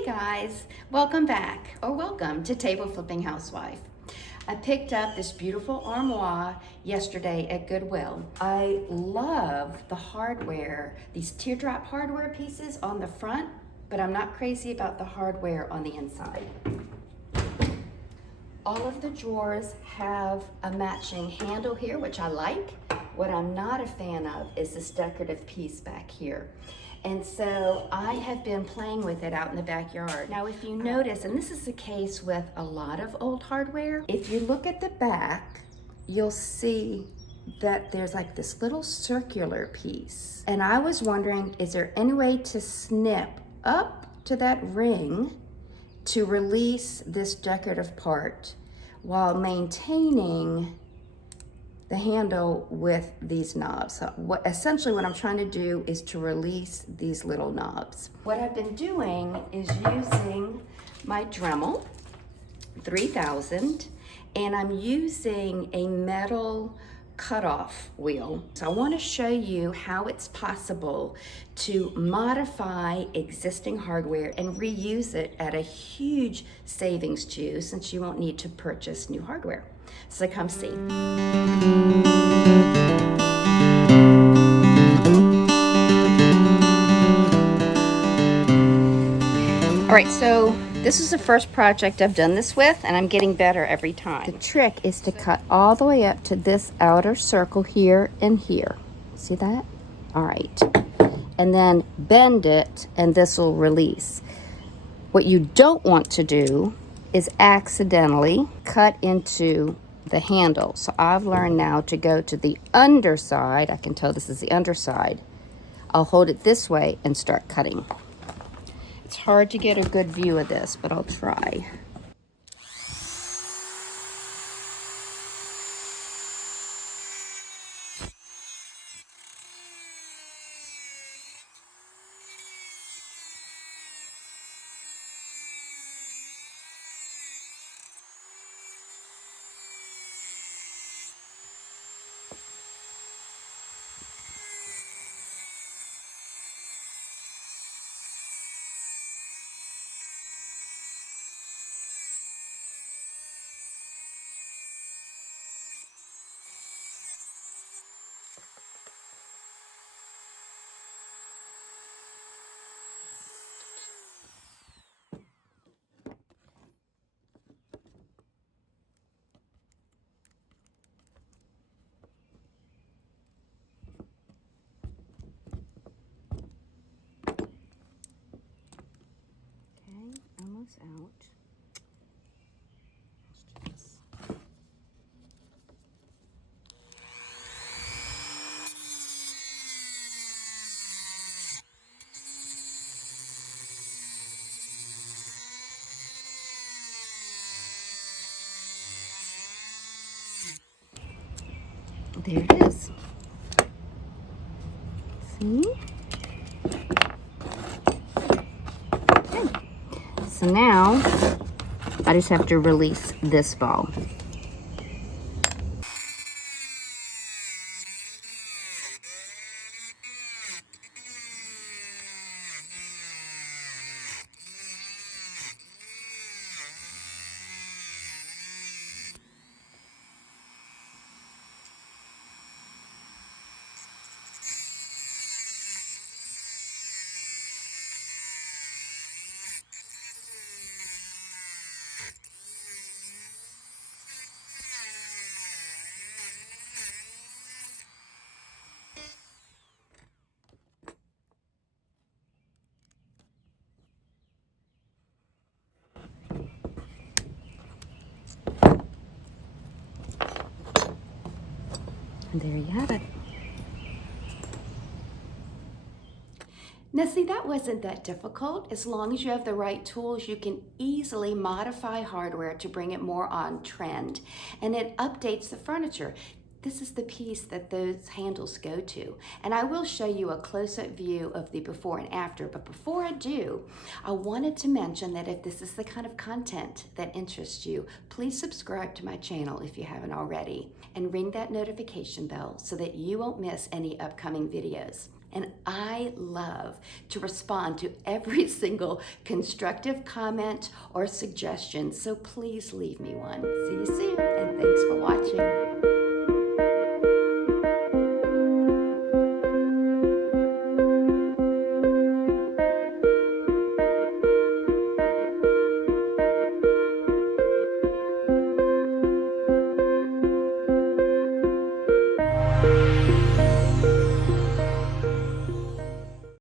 Hey guys, welcome back, or welcome to Table Flipping Housewife. I picked up this beautiful armoire yesterday at Goodwill. I love the hardware, these teardrop hardware pieces on the front, but I'm not crazy about the hardware on the inside. All of the drawers have a matching handle here, which I like. What I'm not a fan of is this decorative piece back here. And so I have been playing with it out in the backyard. Now, if you notice, and this is the case with a lot of old hardware, if you look at the back, you'll see that there's like this little circular piece. And I was wondering, is there any way to snip up to that ring to release this decorative part while maintaining the handle with these knobs? So essentially what I'm trying to do is to release these little knobs. What I've been doing is using my Dremel 3000, and I'm using a metal cutoff wheel. So I want to show you how it's possible to modify existing hardware and reuse it at a huge savings to you, since you won't need to purchase new hardware. So come see. All right, so this is the first project I've done this with, and I'm getting better every time. The trick is to cut all the way up to this outer circle here and here. See that? All right. And then bend it, and this will release. What you don't want to do is accidentally cut into the handle. So I've learned now to go to the underside. I can tell this is the underside. I'll hold it this way and start cutting. It's hard to get a good view of this, but I'll try. Almost out. Let's do this. There it is. See? Okay. So now I just have to release this ball. And there you have it. Now see, that wasn't that difficult. As long as you have the right tools, you can easily modify hardware to bring it more on trend. And it updates the furniture. This is the piece that those handles go to. And I will show you a close-up view of the before and after. But before I do, I wanted to mention that if this is the kind of content that interests you, please subscribe to my channel if you haven't already, and ring that notification bell so that you won't miss any upcoming videos. And I love to respond to every single constructive comment or suggestion. So please leave me one. See you soon, and thanks for watching.